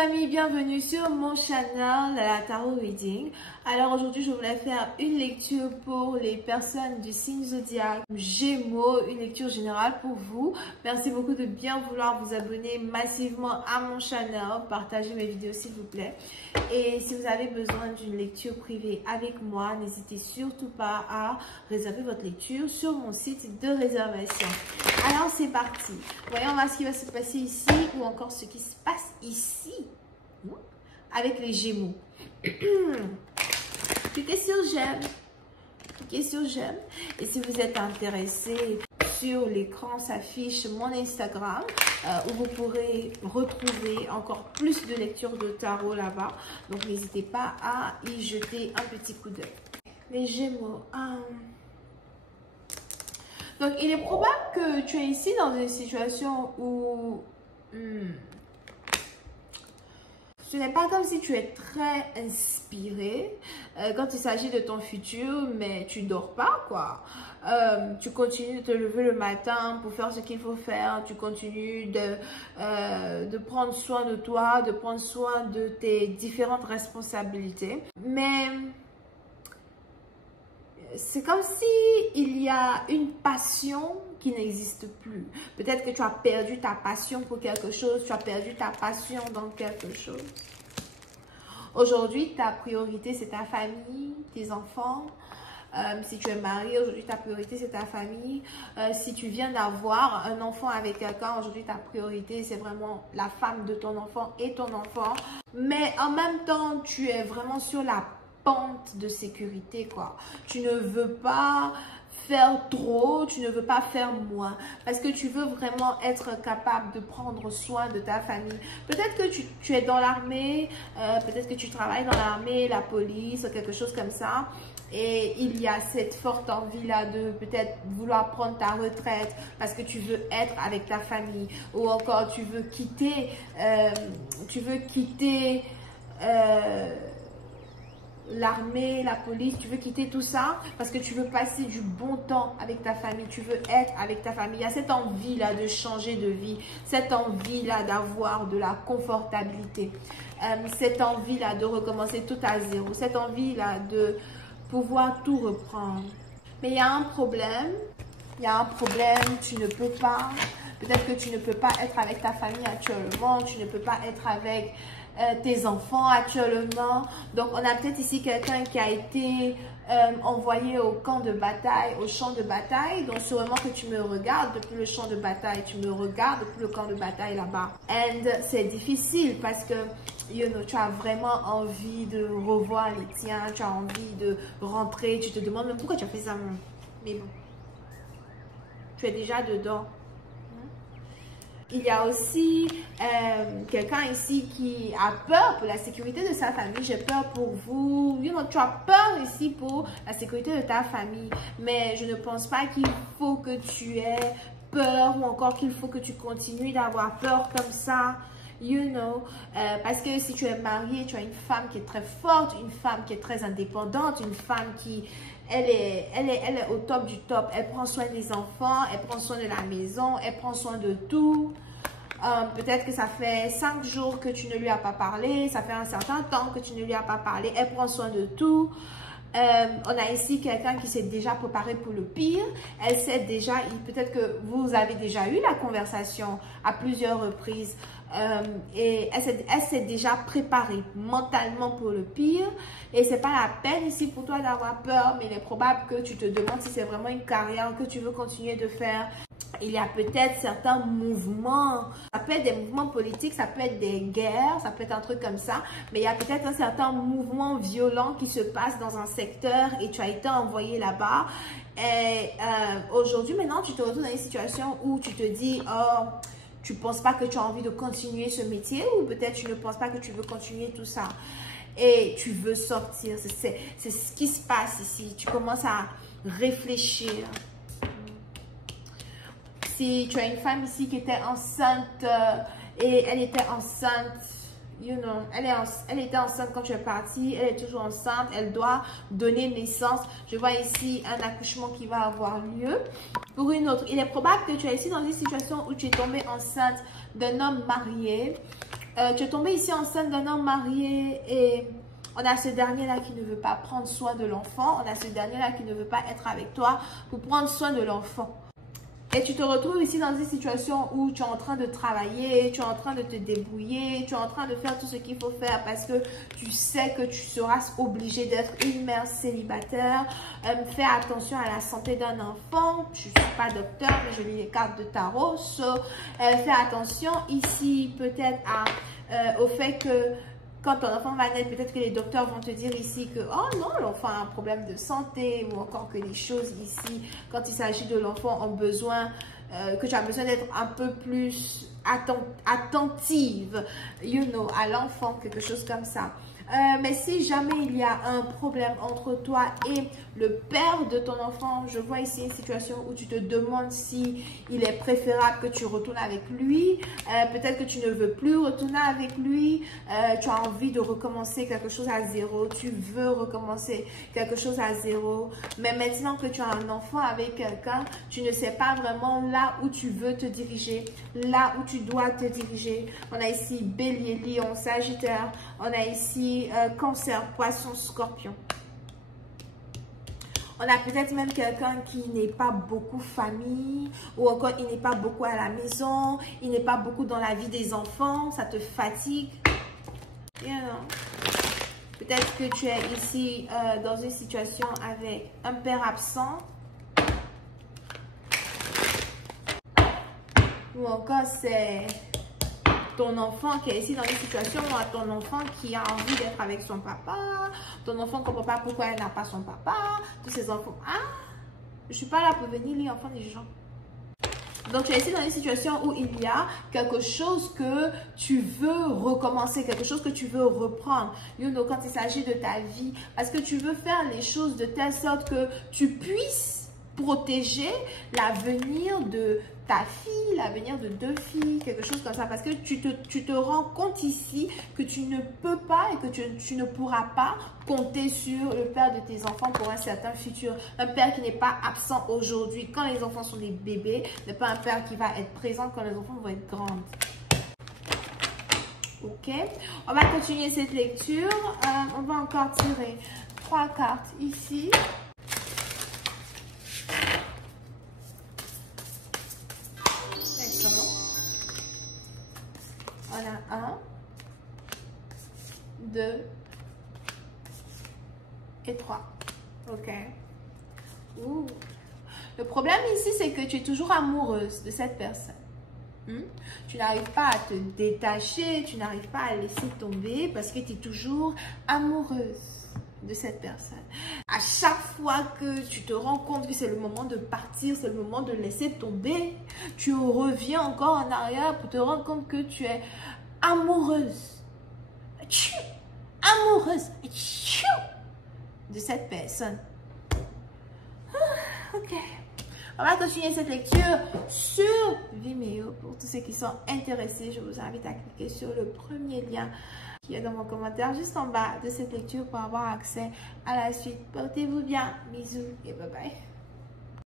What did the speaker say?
amis, bienvenue sur mon channel la Tarot Reading. Alors aujourd'hui je voulais faire une lecture pour les personnes du signe zodiaque Gémeaux, une lecture générale pour vous. Merci beaucoup de bien vouloir vous abonner massivement à mon channel, partagez mes vidéos s'il vous plaît. Et si vous avez besoin d'une lecture privée avec moi, n'hésitez surtout pas à réserver votre lecture sur mon site de réservation. Alors c'est parti, voyons voir ce qui va se passer ici ou encore ce qui se passe ici avec les Gémeaux. Cliquez sur j'aime, cliquez sur j'aime, et si vous êtes intéressé, sur l'écran s'affiche mon Instagram où vous pourrez retrouver encore plus de lectures de tarot là-bas, donc n'hésitez pas à y jeter un petit coup d'œil. Les Gémeaux, donc il est probable que tu es ici dans une situation où ce n'est pas comme si tu es très inspiré quand il s'agit de ton futur, mais tu dors pas, quoi. Tu continues de te lever le matin pour faire ce qu'il faut faire. Tu continues de prendre soin de toi, de prendre soin de tes différentes responsabilités. Mais c'est comme si il y a une passion qui n'existe plus. Peut-être que tu as perdu ta passion pour quelque chose, tu as perdu ta passion dans quelque chose. Aujourd'hui, ta priorité, c'est ta famille, tes enfants. Si tu es marié, aujourd'hui, ta priorité, c'est ta famille. Si tu viens d'avoir un enfant avec quelqu'un, aujourd'hui, ta priorité, c'est vraiment la femme de ton enfant et ton enfant. Mais en même temps, tu es vraiment sur la pente de sécurité, quoi. Tu ne veux pas faire trop, tu ne veux pas faire moins, parce que tu veux vraiment être capable de prendre soin de ta famille. Peut-être que tu es dans l'armée, peut-être que tu travailles dans l'armée, la police, quelque chose comme ça, et il y a cette forte envie-là de peut-être vouloir prendre ta retraite parce que tu veux être avec ta famille, ou encore tu veux quitter, l'armée, la police, tu veux quitter tout ça parce que tu veux passer du bon temps avec ta famille, tu veux être avec ta famille. Il y a cette envie-là de changer de vie, cette envie-là d'avoir de la confortabilité, cette envie-là de recommencer tout à zéro, cette envie-là de pouvoir tout reprendre. Mais il y a un problème, tu ne peux pas, peut-être que tu ne peux pas être avec ta famille actuellement, tu ne peux pas être avec tes enfants actuellement. Donc on a peut-être ici quelqu'un qui a été envoyé au camp de bataille, au champ de bataille. Donc sûrement que tu me regardes depuis le champ de bataille, tu me regardes depuis le camp de bataille là-bas. Et c'est difficile parce que tu as vraiment envie de revoir les tiens, tu as envie de rentrer, tu te demandes même pourquoi tu as fait ça. Mais bon, tu es déjà dedans. Il y a aussi quelqu'un ici qui a peur pour la sécurité de sa famille. J'ai peur pour vous. Tu as peur ici pour la sécurité de ta famille. Mais je ne pense pas qu'il faut que tu aies peur ou encore qu'il faut que tu continues d'avoir peur comme ça. Parce que si tu es marié, tu as une femme qui est très forte, une femme qui est très indépendante, une femme qui, elle est au top du top. Elle prend soin des enfants, elle prend soin de la maison, elle prend soin de tout. Peut-être que ça fait 5 jours que tu ne lui as pas parlé, ça fait un certain temps que tu ne lui as pas parlé, elle prend soin de tout. On a ici quelqu'un qui s'est déjà préparé pour le pire. Elle sait déjà, peut-être que vous avez déjà eu la conversation à plusieurs reprises, et elle s'est déjà préparée mentalement pour le pire, et c'est pas la peine ici pour toi d'avoir peur, mais il est probable que tu te demandes si c'est vraiment une carrière que tu veux continuer de faire. Il y a peut-être certains mouvements, ça peut être des mouvements politiques, ça peut être des guerres, ça peut être un truc comme ça, mais il y a peut-être un certain mouvement violent qui se passe dans un secteur et tu as été envoyé là-bas. Et aujourd'hui, maintenant, tu te retrouves dans une situation où tu te dis, oh, tu ne penses pas que tu as envie de continuer ce métier, ou peut-être tu ne penses pas que tu veux continuer tout ça. Et tu veux sortir, c'est ce qui se passe ici. Tu commences à réfléchir. Si tu as une femme ici qui était enceinte et elle était enceinte, elle était enceinte quand tu es parti, elle est toujours enceinte, elle doit donner naissance. Je vois ici un accouchement qui va avoir lieu. Pour une autre, il est probable que tu es ici dans une situation où tu es tombée enceinte d'un homme marié, Tu es tombé ici enceinte d'un homme marié et on a ce dernier-là qui ne veut pas prendre soin de l'enfant. On a ce dernier-là qui ne veut pas être avec toi pour prendre soin de l'enfant. Et tu te retrouves ici dans une situation où tu es en train de travailler, tu es en train de te débrouiller, tu es en train de faire tout ce qu'il faut faire parce que tu sais que tu seras obligé d'être une mère célibataire. Fais attention à la santé d'un enfant. Je ne suis pas docteur, mais je lis les cartes de tarot. Fais attention ici peut-être au fait que quand ton enfant va naître, peut-être que les docteurs vont te dire ici que oh non, l'enfant a un problème de santé ou encore que les choses ici, quand il s'agit de l'enfant, ont besoin, que tu as besoin d'être un peu plus attentive, à l'enfant, quelque chose comme ça. Mais si jamais il y a un problème entre toi et le père de ton enfant, je vois ici une situation où tu te demandes si il est préférable que tu retournes avec lui. Peut-être que tu ne veux plus retourner avec lui. Tu as envie de recommencer quelque chose à zéro. Tu veux recommencer quelque chose à zéro. Mais maintenant que tu as un enfant avec quelqu'un, tu ne sais pas vraiment là où tu veux te diriger, là où tu dois te diriger. On a ici Bélier, Lion, Sagittaire. On a ici Cancer, Poisson, Scorpion. On a peut-être même quelqu'un qui n'est pas beaucoup famille ou encore il n'est pas beaucoup à la maison, il n'est pas beaucoup dans la vie des enfants, ça te fatigue. Peut-être que tu es ici dans une situation avec un père absent ou encore c'est ton enfant qui est ici dans une situation où ton enfant qui a envie d'être avec son papa, ton enfant ne comprend pas pourquoi elle n'a pas son papa, tous ces enfants. Ah, je ne suis pas là pour venir lire l'enfant des gens. Donc, tu es ici dans une situation où il y a quelque chose que tu veux recommencer, quelque chose que tu veux reprendre. Quand il s'agit de ta vie, parce que tu veux faire les choses de telle sorte que tu puisses protéger l'avenir de ta fille, l'avenir de 2 filles, quelque chose comme ça. Parce que tu te rends compte ici que tu ne peux pas et que tu ne pourras pas compter sur le père de tes enfants pour un certain futur. Un père qui n'est pas absent aujourd'hui quand les enfants sont des bébés, n'est pas un père qui va être présent quand les enfants vont être grands. Ok, on va continuer cette lecture. On va encore tirer 3 cartes ici. On a 1, 2 et 3. Ok. Ouh. Le problème ici, c'est que tu es toujours amoureuse de cette personne. Tu n'arrives pas à te détacher, tu n'arrives pas à laisser tomber parce que tu es toujours amoureuse de cette personne. À chaque fois que tu te rends compte que c'est le moment de partir, c'est le moment de laisser tomber, tu reviens encore en arrière pour te rendre compte que tu es amoureuse. Amoureuse de cette personne. Ok. On va continuer cette lecture sur Vimeo. Pour tous ceux qui sont intéressés, je vous invite à cliquer sur le premier lien qui est dans mon commentaire juste en bas de cette lecture pour avoir accès à la suite. Portez-vous bien. Bisous et bye bye.